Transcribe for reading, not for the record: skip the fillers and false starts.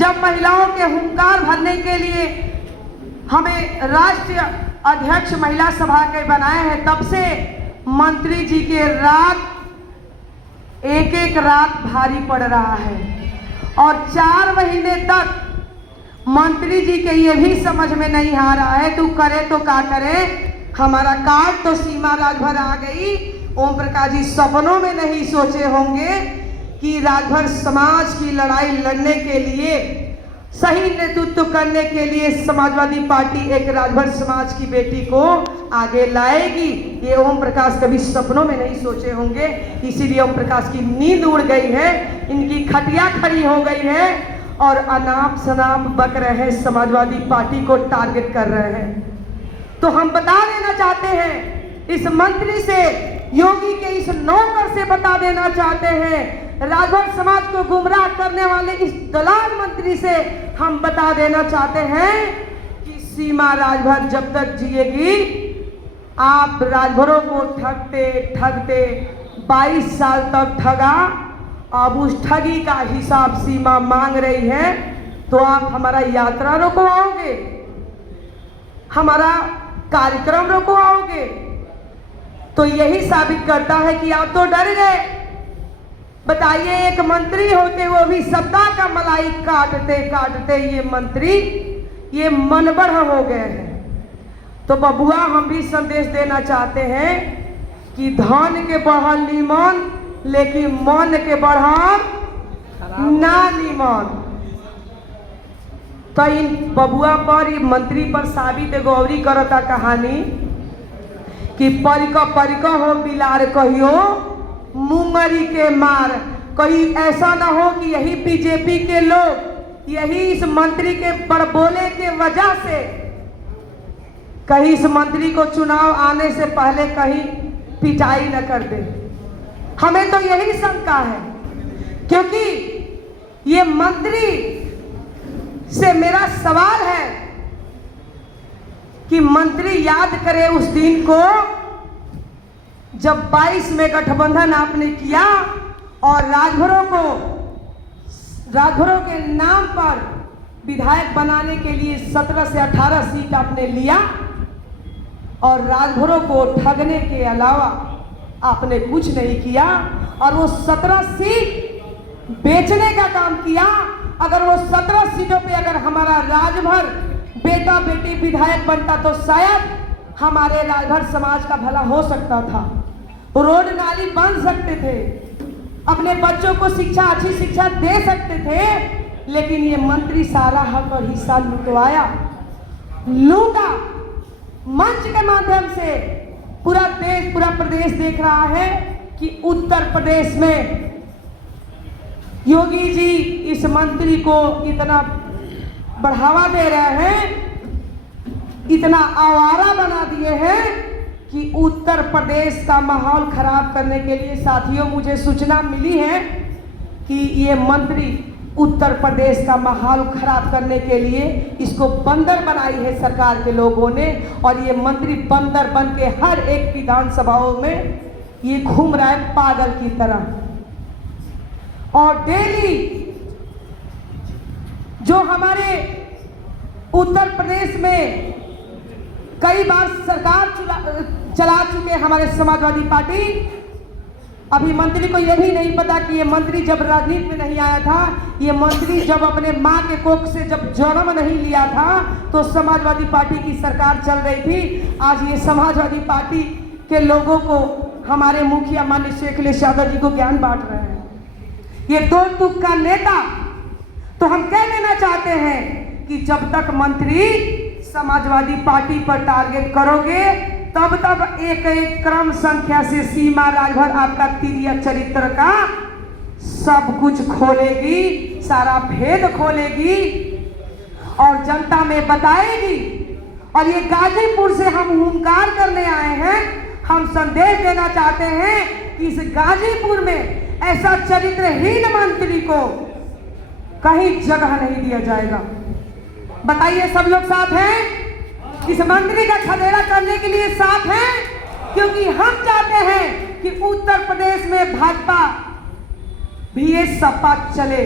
जब महिलाओं के हुंकार भरने के लिए हमें राष्ट्रीय अध्यक्ष महिला सभा के बनाए हैं, तब से मंत्री जी के रात एक एक रात भारी पड़ रहा है। और 4 महीने तक मंत्री जी के ये भी समझ में नहीं आ रहा है तू करे तो क्या करे। हमारा कार्ड तो सीमा राजभर आ गई। ओम प्रकाश जी सपनों में नहीं सोचे होंगे कि राजभर समाज की लड़ाई लड़ने के लिए, सही नेतृत्व करने के लिए समाजवादी पार्टी एक राजभर समाज की बेटी को आगे लाएगी। ये ओम प्रकाश कभी सपनों में नहीं सोचे होंगे। इसीलिए ओम प्रकाश की नींद उड़ गई है, इनकी खटिया खड़ी हो गई है और अनाप शनाप बक रहे हैं, समाजवादी पार्टी को टारगेट कर रहे हैं। तो हम बता देना चाहते हैं इस मंत्री से, योगी के इस नौकर से बता देना चाहते हैं, राजभर समाज को गुमराह करने वाले इस दलाल मंत्री से हम बता देना चाहते हैं कि सीमा राजभर जब तक जिएगी, आप राजभरों को ठगते ठगते 22 साल तक ठगा। अब उस ठगी का हिसाब सीमा मांग रही है। तो आप हमारा यात्रा रोकवाओगे, हमारा कार्यक्रम रोकवाओगे, तो यही साबित करता है कि आप तो डर गए। बताइए, एक मंत्री होते वो भी सत्ता का मलाई काटते काटते ये मंत्री ये मनबढ़ हो गए हैं। तो बबुआ, हम भी संदेश देना चाहते हैं कि धन के बढ़ल नीमन, लेकिन मन के बढ़ल ना नीमन। तो इन बबुआ पर, मंत्री पर साबित गौरी करता कहानी कि परिक हो बिलार कहियो मुंगरी के मार। कहीं ऐसा ना हो कि यही बीजेपी के लोग यही इस मंत्री के बड़बोले के वजह से कहीं इस मंत्री को चुनाव आने से पहले कहीं पिटाई न कर दे। हमें तो यही शंका है, क्योंकि ये मंत्री से मेरा सवाल है कि मंत्री याद करे उस दिन को जब 22 में गठबंधन आपने किया और राजभरों के नाम पर विधायक बनाने के लिए 17 से 18 सीट आपने लिया और राजभरों को ठगने के अलावा आपने कुछ नहीं किया। और वो 17 सीट बेचने का काम किया। अगर वो 17 सीटों पे अगर हमारा राजभर बेटा बेटी विधायक बनता तो शायद हमारे राजभर समाज का भला हो सकता था, रोड नाली बन सकते थे, अपने बच्चों को शिक्षा, अच्छी शिक्षा दे सकते थे। लेकिन ये मंत्री सारा हक और हिस्सा लुटवाया, लूटा। मंच के माध्यम से पूरा देश, पूरा प्रदेश देख रहा है कि उत्तर प्रदेश में योगी जी इस मंत्री को इतना बढ़ावा दे रहे हैं, इतना आवारा बना दिए हैं कि उत्तर प्रदेश का माहौल खराब करने के लिए, साथियों मुझे सूचना मिली है कि ये मंत्री उत्तर प्रदेश का माहौल खराब करने के लिए इसको बंदर बनाई है सरकार के लोगों ने। और ये मंत्री बंदर बन के हर एक विधानसभाओं में ये घूम रहा है पागल की तरह। और डेली जो हमारे उत्तर प्रदेश में कई बार सरकार चला चुके हमारे समाजवादी पार्टी, अभी मंत्री को यह भी नहीं पता कि ये मंत्री जब राजनीति में नहीं आया था, ये मंत्री जब अपने माँ के कोख से जब जन्म नहीं लिया था तो समाजवादी पार्टी की सरकार चल रही थी। आज ये समाजवादी पार्टी के लोगों को हमारे मुखिया माननीय शेख अखिलेश यादव जी को ज्ञान बांट रहे हैं, ये दो टूक का नेता। तो हम कह देना चाहते हैं कि जब तक मंत्री समाजवादी पार्टी पर टारगेट करोगे तब तब एक एक क्रम संख्या से सीमा राजभर आपका तिर्यक चरित्र का सब कुछ खोलेगी, सारा भेद खोलेगी और जनता में बताएगी। और ये गाजीपुर से हम हुंकार करने आए हैं, हम संदेश देना चाहते हैं कि इस गाजीपुर में ऐसा चरित्रहीन मंत्री को कहीं जगह नहीं दिया जाएगा। बताइए, सब लोग साथ हैं? इस मंत्री का खदेड़ा करने के लिए साथ हैं, क्योंकि हम चाहते हैं कि उत्तर प्रदेश में भाजपा भी ये सपा चले।